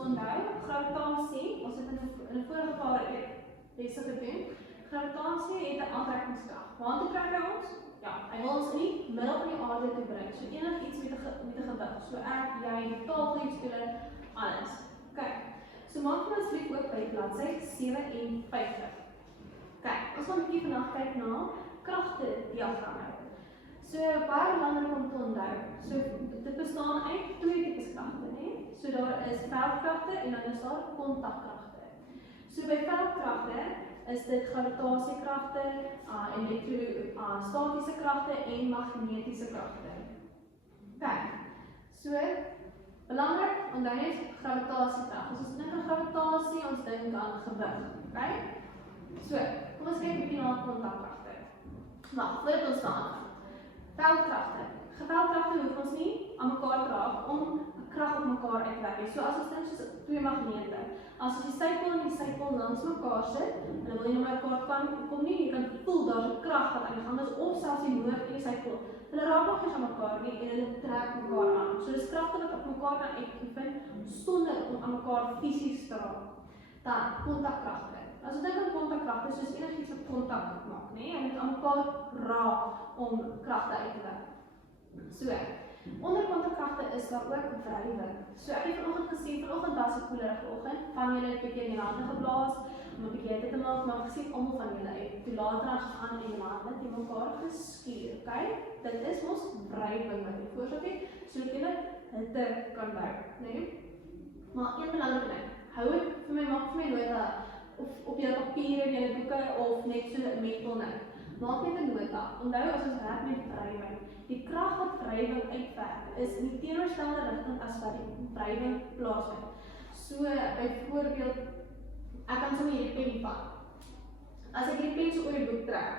So onthou, gravitasie, ons het in 'n vorige paar lesse gedoen, gravitasie het 'n aantrekkingskrag. Waartoe trek hy ons? Ja, hy wil ons in die middel van die aarde toe bring. So enigiets met 'n gewig. So ek, jy, die tafel, die stoele, alles. Kyk. So maak vir asseblief ook by bladsy 57. Kyk, ons gaan 'n bietjie vandag kyk na kragte diagramme. So baie belangrik om te onthou. So dit bestaan uit twee tipes kragte, né? So daar is veldkragte en dan is daar kontakkragte. So by veldkragte is dit gravitasiekragte, elektrostatiese kragte en magnetiese kragte. Kyk. So belangrik, onthou net gravitasiekrag. As ons dink aan gravitasie, ons dink aan gewig, okay? So, kom ons kyk 'n bietjie na kontakkragte. Wag, voordat ons daaraan gaan. Veldkragte. Veldkragte hoef ons nie aan mekaar te raak om 'n krag op mekaar uit te werk. So as ons dink soos twee magnete, as jy die suidpool en die suidpool langs mekaar sit, en dan wil jy na mekaar kom nie, jy kan voel daar's 'n krag wat aan die gang is, of selfs die noord en die suidpool. Hulle raak nog nie aan mekaar nie en hulle trek mekaar aan. So dis kragte wat op mekaar kan uitoefen sonder om aan mekaar fisies te raak. Dan kontakkragte. As ons dink aan kontakkragte, soos enigiets wat kontak maak, né? Jy moet aan mekaar raak om kragte uit te werk. So, onder kontakkragte is daar ook wrywing. So ek het vanoggend gesien, vanoggend was 'n koelerige oggend, van julle het 'n bietjie in die hande geblaas om 'n bietjie hitte te maak, maar ek gesien almal van julle het toe later aan en julle hande teen mekaar geskuur, okay? Dit is ons wrywing wat jy voorsit het, sodat jy hitte kan bou, né? Maar een belangrike ding, hou dit vir my, maak vir my nota of op jou papiere, in jou boeke of net so 'n mentalnout. Maak net 'n nota. Onthou as ons werk met wrywing, die krag wat wrywing uitwerk is in die teenoorgestelde rigting as wat die wrywing plaasvind. So byvoorbeeld, ek kan sommer hierdie pen vat. As ek hierdie pen so oor die boek trek,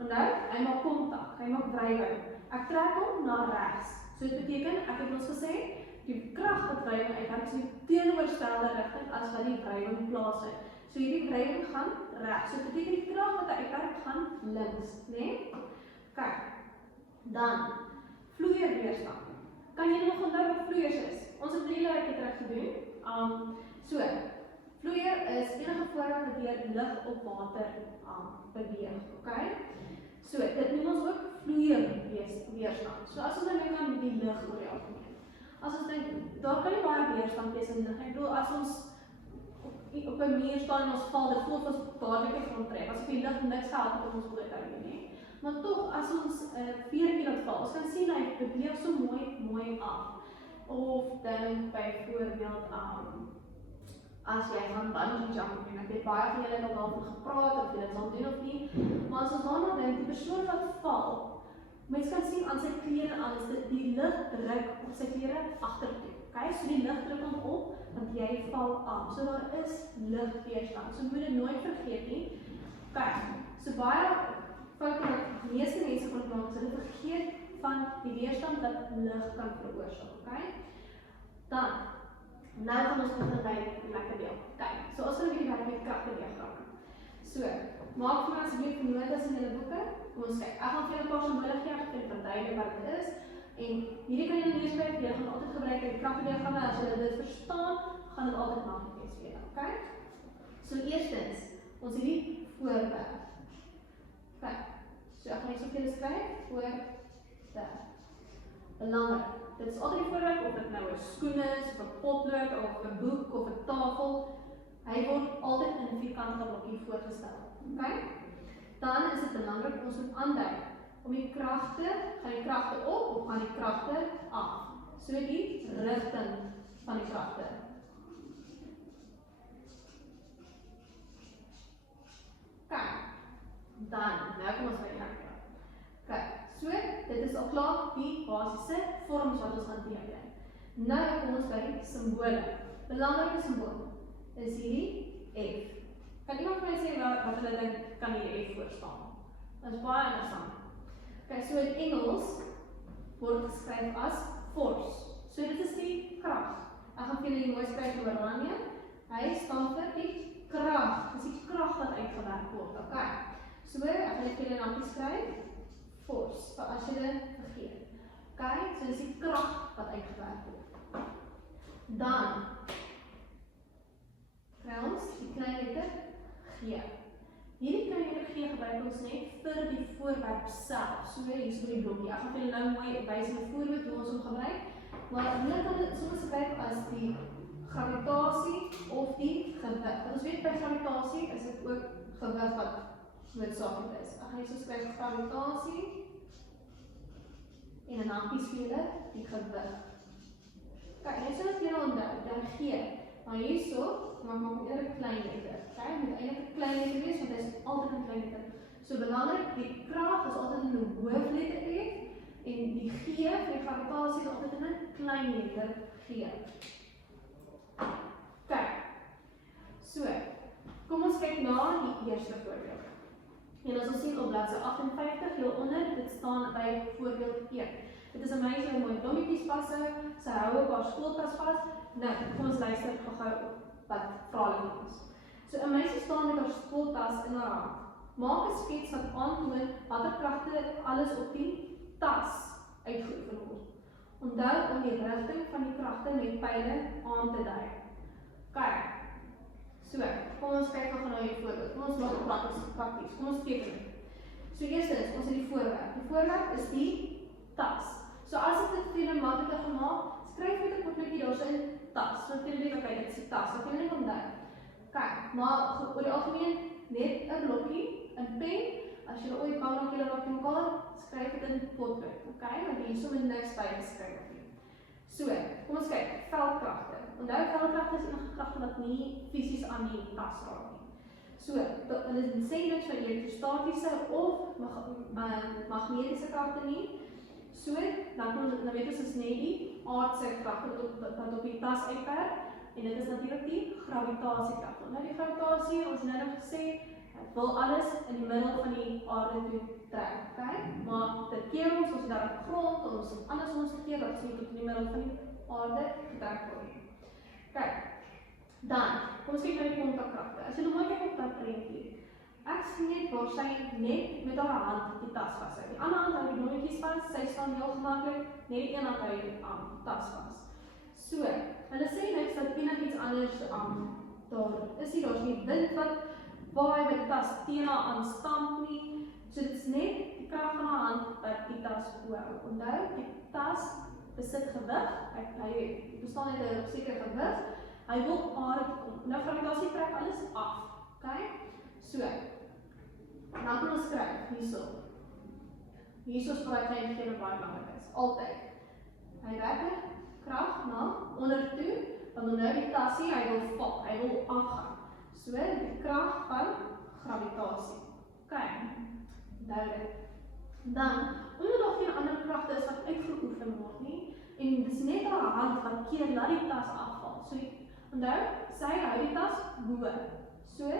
onthou, hy maak kontak, hy maak wrywing. Ek trek hom na regs. So dit beteken, ek het ons gesê, die krag wat wrywing uitwerk is in die teenoorgestelde rigting as wat die wrywing plaasvind. So hierdie wrywing gaan regs. So dit beteken die krag wat hy uitwerk gaan links, né? Kyk. Dan vloeierweerstand. Kan jy nog onthou wat vloeiers is? Ons het 3 rukkie terug gedoen. So vloeier is enige voorwerp wat deur lug op water beweeg, okay? So dit noem ons ook vloeierweerstand. So as ons nou dink aan die lug oor die algemeen. As ons dink, daar kan nie baie weerstand wees in lug. Ek bedoel as ons op 'n muur staan en ons val, dit voel of ons dadelik die grond tref. As die lug niks gehad het op ons bloot nie. Maar tog, as ons veertjie laat val, ons kan sien hy beweeg so mooi af. Of dan byvoorbeeld as jy gaan bungee jump en ek weet baie van julle het al daarvan gepraat of jy dit sal doen of nie. Maar as ons daarna dink, die persoon wat val, mens kan sien aan sy klere aan is dit die lug druk op sy klere agtertoe. Okay, so die lug druk hom op want jy val af. So daar is lugweerstand. So moet dit nooit vergeet nie. Kyk, so baie foute wat die meeste mense gaan maak, so hulle vergeet van die weerstand wat lug kan veroorsaak, okay? Dan, nou gaan ons begin by die lekker deel. Kyk, so ons gaan 'n bietjie werk met kragtediagramme. So, maak vir asseblief notas in julle boeke. Kom ons kyk. Ek gaan vir julle 'n paar simbole gee, ek gaan verduidelik wat dit is. En hierdie kan julle lees by, jy gaan altyd gebruik in kragtediagramme. As julle dit verstaan, gaan dit altyd maklik wees vir julle, okay? So eerstens, ons het die voorwerp. Kyk, so ek gaan net so vir julle skryf, voorwerp. Belangrik, dit is altyd die voorwerp, of dit nou 'n skoen is, of 'n potlood, of 'n boek, of 'n tafel. Hy word altyd in 'n vierkante blokkie voorgestel, okay? Dan is dit belangrik, ons moet aandui, om die kragte, gaan die kragte op, of gaan die kragte af? So die rigting van die kragte. Kyk, dan, nou kom ons by die lekker. Kyk, so, dit is al klaar die basiese vorms wat ons gaan teken. Nou kom ons by simbole. Belangrike symbool is hierdie F. Kan iemand vir my sê wat hulle dink kan hierdie F voorstaan? Dit is baie interessant. Kyk, so in Engels word geskryf as force. So dit is die krag. Ek gaan vir julle mooi skryf oor oranje. Hy staan vir die krag. Dis die krag wat uitgewerk word, okay? So, ek gaan net vir julle naampies skryf. Force, vir as julle vergeet. Okay, so dis die krag wat uitgewerk word. Dan, gebruik ons net vir die voorwerp self. So hier is by die blokkie. Ek gaan vir julle nou mooi wys in 'n voorbeeld hoe ons hom gebruik. Maar hier kan dit soms gebruik as die gravitasie of die gewig. Want ons weet by gravitasie is dit ook gewig wat noodsaaklik is. Ek gaan hier so skryf gravitasie en 'n hakies vir julle die gewig. Kyk, net so dat julle onthou, dan gee. Maar hierso maak hom eerder 'n klein letter. Okay, moet eintlik 'n klein letter wees want hy is altyd 'n klein letter. So belangrik, die krag is altyd in 'n hoofletter F en die G vir die gravitasie is altyd in 'n klein letter G. Kyk. So, kom ons kyk na die eerste voorbeeld. En as ons sien op bladsy 58 hieronder, dit staan by voorbeeld 1. Dit is 'n meisie wat mooi blommetjies vashou, sy hou op haar skooltas vas. Nou, kom ons luister gou wat vra hulle ons. So 'n meisie staan met haar skooltas in haar hand. Maak 'n skets wat aantoon watter kragte alles op die tas uitgeoefen word. Onthou om die rigting van die kragte met pyle aan te dui. Kyk. So, kom ons kyk gou na hierdie voorbeeld. Kom ons maak prakties. Kom ons teken dit. So eerstens, ons het die voorwerp. Die voorwerp is die tas. So as ek dit vir julle makliker gemaak, skryf met 'n potloodjie daarin tas. Want julle weet okay, dit is die tas. Wat julle net onthou. Kyk, maar oor die algemeen net 'n blokkie, 'n pen. As jy ooit bang raak julle raak mekaar, skryf dit in potlood. Okay, want hier is niks by geskryf nie. So, kom ons kyk, veldkragte. Onthou veldkragte is enige kragte wat nie fisies aan die tas raak nie. So, hulle sê niks van elektrostatiese of magnetiese kragte nie. So, dan weet ons is net die aardse kragte wat op die tas uitwerk en dit is natuurlik die gravitasiekrag. Nou die gravitasie, ons het nou gesê, het wil alles in die middel van die aarde toe trek, okay? Maar dit keer ons het daar op grond, ons het anders ons gekeer, dat ons nie tot in die middel van die aarde getrek word. Kyk, dan, kom ons kyk na die kontakkragte. As jy nog mooi kyk op dat prentjie, ek sien net waar sy net met haar hand die tas vashou. Die ander hand hou die blommetjies vas, sy staan heel gemaklik, net die een hand hou die tas vas. So, hulle sê niks dat enigiets anders daar is nie, daar's nie wind wat waai met die tas teen haar aan stamp nie. So dit is net die krag van haar hand wat die tas hou. Onthou, die tas besit gewig, hy bestaan uit 'n sekere gewig. Hy wil aarde kom. Nou gravitasie trek alles af. Okay? So, dan kan ons skryf hierso. Hierso is baie klein gee wat baie belangrik is. Altyd. Hy werk krag na onder toe, want onthou die tasie, hy wil val, hy wil afgaan. So, die krag van gravitasie. Okay. Duidelik. Dan, omdat daar geen ander kragte is wat uitgeoefen word nie, en dis net haar hand wat keer laat die tas afval. So, onthou, sy hou die tas bo. So,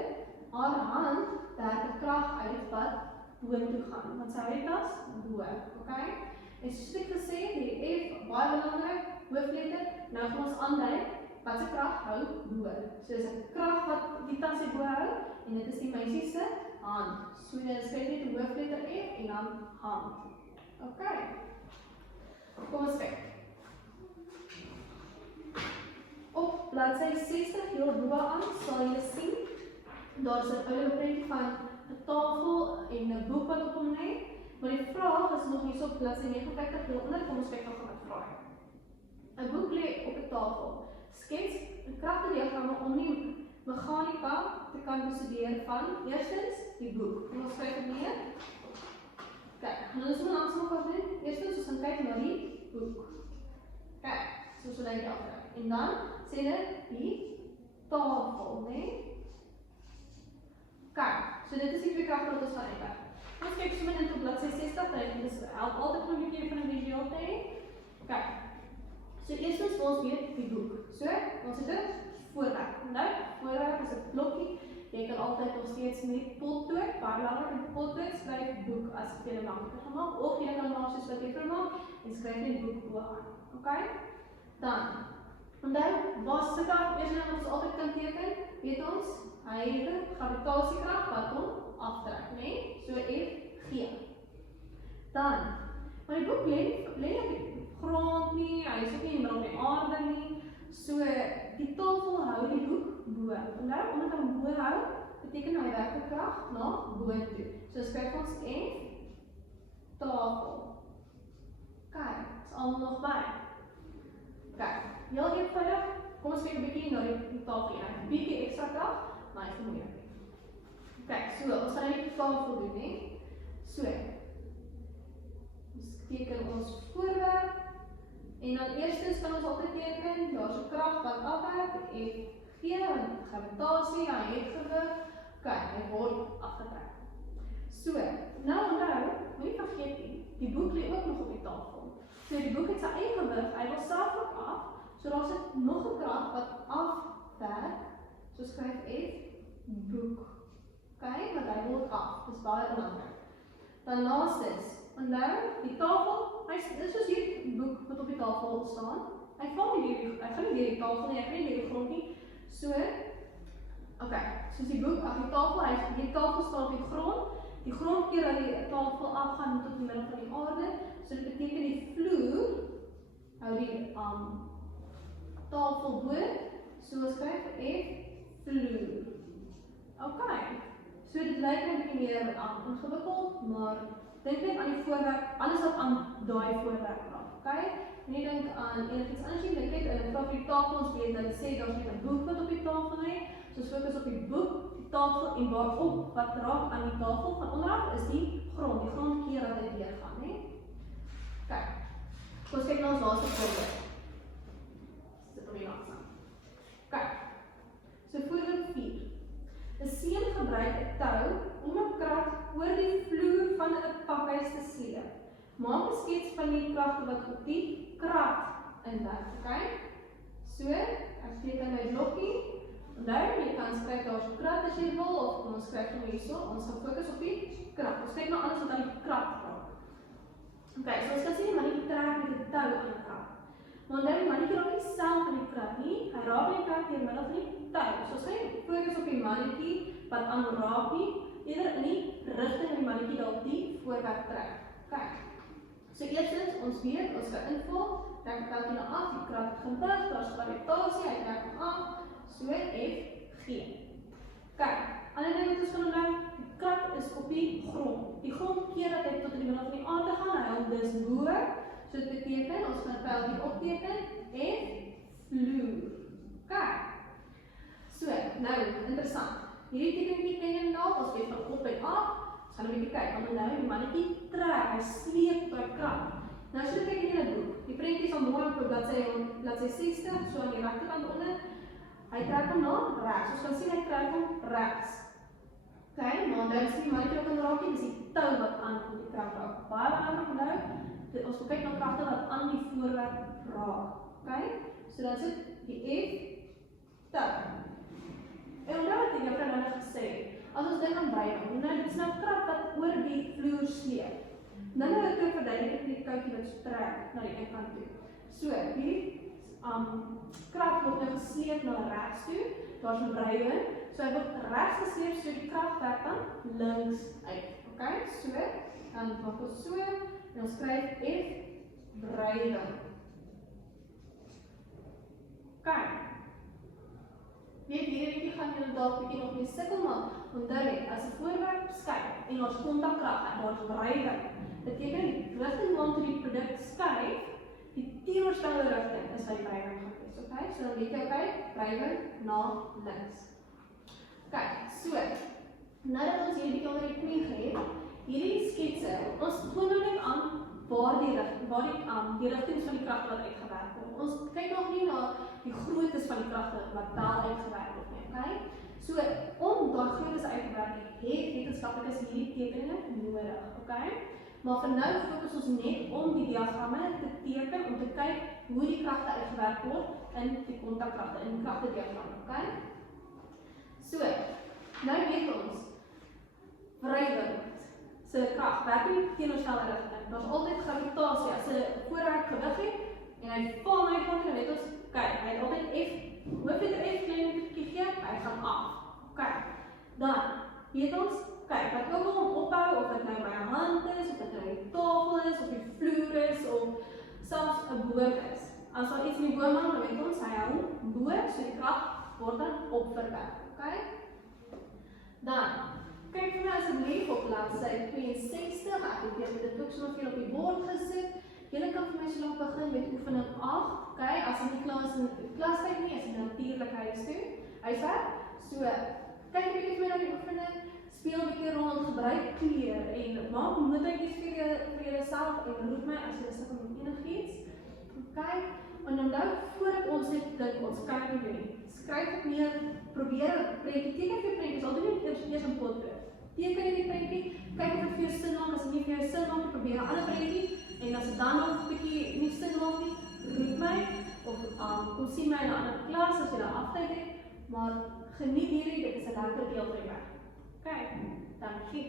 haar hand werk 'n krag uit wat boontoe gaan, want sy hou die tas bo. Okay? En soos ek gesê, die F baie belangrik, hoofletter. Nou gaan ons aandui wat se krag hou bo. So dis 'n krag wat die tas bo hou en dit is die meisie se hand. So jy skryf net die hoofletter F en dan hand. Okay. Kom ons kyk. Op bladsy 60 hier bo aan sal jy sien daar's 'n ou prentjie van 'n tafel en 'n boek wat op hom lê. Maar die vraag is nog hier op bladsy 59 hieronder, kom ons kyk gou wat vra hy. 'n Boek lê op 'n tafel. Skets 'n kragtediagram om die meganika te kan bestudeer van eerstens die boek. Kom ons kyk dit neer. Kyk, nou is ons langs mekaar doen. Eerstens ons gaan kyk na die boek. Kyk, so lyk dit af. En dan sê dit die tafel, né? Kyk, so dit is die twee kragte wat ons gaan uitwerk. Ons kyk sommer net op bladsy 60, dit is help altyd om 'n bietjie van 'n visueel te hê. Kyk. So eerstens ons weet die boek. So, ons het 'n voorwerp. Nou, voorwerp is 'n blokkie. Jy kan altyd nog steeds met potlood, baie belangrik met potlood skryf boek as jy dit makliker gemaak of jy kan maar soos wat jy vermaak en skryf net boek bo aan. Okay? Dan onthou, waar sit daar eers wat ons altyd kan teken? Weet ons, hy het 'n gravitasiekrag wat hom aftrek, né? So F G. Dan, maar die boek lê op die grond nie, hy is ook nie in die middel van die aarde nie. So die tafel hou die boek bo. Onthou, omdat hy hom bo hou, beteken hy werk 'n krag na bo toe. So skryf ons F tafel. OK, is almal nog by? OK, heel eenvoudig. Kom ons kyk 'n bietjie na die tafel. Hy het 'n bietjie ekstra krag, maar hy is nie moeilik nie. OK, so ons gaan net die tafel doen, hè. So. Ons teken ons voorwerp en dan eerstens kan ons altyd teken, daar's 'n krag wat afwerk en gee gravitasie, hy het gewig. OK, hy word afgetrek. So, nou moenie vergeet nie, die boek lê ook nog op die tafel. So die boek het sy eie gewig, hy wil self ook af, so daar sit nog 'n krag wat afwerk. So skryf F boek. OK, want hy wil af, dis baie belangrik. Dan laastens, onthou, die tafel, dis soos hierdie boek wat op die tafel staan. Hy gaan nie deur die tafel nie, hy gaan nie deur die grond nie. So, OK, soos die boek, die tafel staan op die grond. Die grond keer dat die tafel afgaan tot die middel van die aarde. So dit beteken die vloer hou die tafel bo. So skryf F vloer. OK, so dit lyk net 'n bietjie meer ingewikkeld, maar dink net aan die voorwerp, alles wat aan daai voorwerp raak. OK? Nie dink aan enigiets anders nie, dink net aan vir die tafel, ons weet hulle sê daar's net 'n boek wat op die tafel lê. So ons fokus op die boek, die tafel en waarop wat raak aan die tafel van onderaf is die grond keer dat dit deurgaan, hè. OK. Kom ons kyk na ons laaste voorbeeld. Sit op die laaste. OK. So voorbeeld 4. 'n seun gebruik 'n tou om 'n krat oor die vloer van 'n pakhuis te sleep. Maak 'n skets van die kragte wat op die krat inwerk, OK? So, ek teken my blokkie. Onthou, jy kan skryf daar's 'n krat as jy wil of kom ons skryf hom hierso. Ons gaan fokus op die krat. Ons kyk na alles wat aan die krat raak. OK, so ons kan sien die mannetjie trek met 'n tou aan die krat. Maar onthou, die mannetjie raak nie self aan die krat nie. Hy raak die krat deur middel van die tou. So ons gaan fokus op die mannetjie wat aan raak nie, eerder in die rigting van die mannetjie dalk die voorwerp trek. OK. So eerstens, ons weet, ons gaan invul, trek die telkie na af, die krat het gewig, daar's gravitasie, hy trek af, so F, G. Kyk, ander ding wat ons gaan onthou, die krat is op die grond. Die grond keer dat hy tot in die middel van die aarde gaan, hy hou dus bo, so dit beteken, ons gaan telkie opteken, F, vloer. Kyk. So, nou, interessant. Hierdie tekenetjie ken jy nou, ons weet van op en af. Ons gaan 'n bietjie kyk, want nou die mannetjie trek, hy sleep daai krat. Nou as jy kyk in die boek, die prentjie sal mooi op bladsy 60, so aan die regterkant onder. Hy trek hom na regs. Ons kan sien hy trek hom regs. OK, maar dan sien die mannetjie ook aan raak nie, dis die tou wat aan die krat raak. Baie belangrik onthou, ons moet kyk na kragte wat aan die voorwerp raak. OK? So dan sit die F tou. En onthou wat ek juffrou nou gesê het, as ons dink aan wrijving, dit is nou krag wat oor die vloer sleep. Nou het ek verduidelik die koutjie wat trek na die een kant toe. So, hierdie krag word nou gesleep na regs toe, daar's 'n wrijving, so hy word regs gesleep, so die krag werk dan links uit. OK, so, dan maak ons so, en ons skryf F wrijving. OK. Weet hierdie gaan julle dalk bietjie nog mee sukkel, maar onthou net, as 'n voorwerp skuif en ons kontakkrag en daar's wrijving, beteken die rigting waartoe die produk skuif, die teenoorgestelde rigting is waar die wrijving gaan wees. OK, so dan weet jy, OK, wrijving na links. OK, so, nou dat ons hierdie bietjie onder die knie het, hierdie sketse, ons toon nou net aan waar die rigtings van die kragte wat uitgewerk word. Ons kyk nog nie na die groottes van die kragte wat wel uitgewerk word nie, OK? So, om daai groottes uitgewerk het wetenskaplikes hierdie tekeninge nodig, OK? Maar vir nou fokus ons net om die diagramme te teken om te kyk hoe die kragte uitgewerk word in die kontakkragte, in die kragtediagramme, OK? So, nou weet ons wrijving se krag werk nie teenoorgestelde rigting. Daar's altyd gravitasie. As 'n voorwerp gewig het en hy val na die grond, dan weet ons, kyk, hy het altyd F, hoofletter F klein bietjie gee, hy gaan af. Kyk. Dan weet ons, kyk, wat ook al hom ophou, of dit nou by 'n hand is, of dit nou die tafel is, of die vloer is, of selfs 'n boom is. As daar iets in die boom hang, dan weet ons, hy hou bo, so die krag word dan opverwerk. Okay? Dan, kyk vir my asseblief op bladsy 62, ek het dit ook so veel op die bord gesit. Julle kan vir my so lank begin met oefening 8, okay, as jy nie klaar is in klastyd nie, is dit natuurlik huiswerk. So, kyk 'n bietjie vir my na die oefening, speel 'n bietjie rond, gebruik kleur en maak notetjies vir jouself en roep my as jy sukkel met enigiets. Okay, en onthou voordat ons net dink, ons kan nie weet. Skryf dit neer, probeer 'n prentjie, teken vir prentjies, al doen jy eers 'n potlood. Teken jy die prentjie, kyk of dit vir jou sin maak, as dit nie vir jou sin maak, probeer 'n ander prentjie en as dit dan nog 'n bietjie nie sin maak nie, roep my of kom sien my in 'n ander klas as jy daar aftyd het, maar geniet hierdie, dit is 'n lekker deel van jou werk. Okay, dankie.